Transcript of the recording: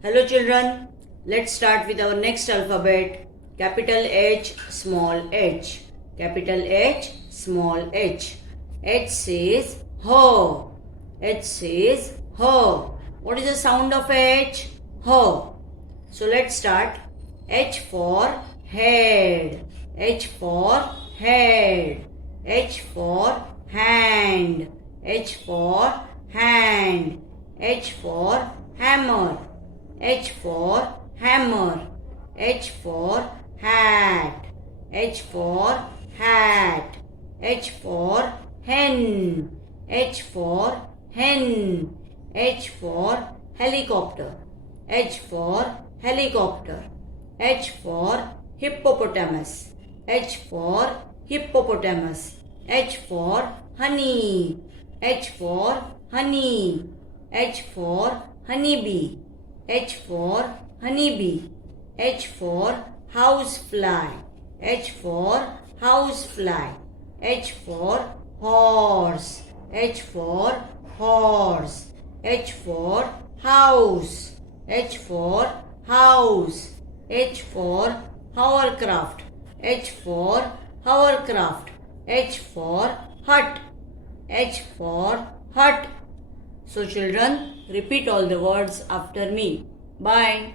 Hello children, let's start with our next alphabet. Capital H, small h. Capital H, small h. H says ho. H says ho. What is the sound of H? Ho. So let's start. H for head. H for head. H for hand. H for hand. H for hammer. H for hammer. H for hat. H for hat. H for hen. H for hen. H for helicopter. H for helicopter. H for hippopotamus. H for hippopotamus. H for honey. H for honey. H for honeybee. H for honeybee. H for housefly. H for housefly. H for horse. H for horse. H for house. H for house. H for hovercraft. H for hovercraft. H for hut. H for hut. So children, repeat all the words after me. Bye.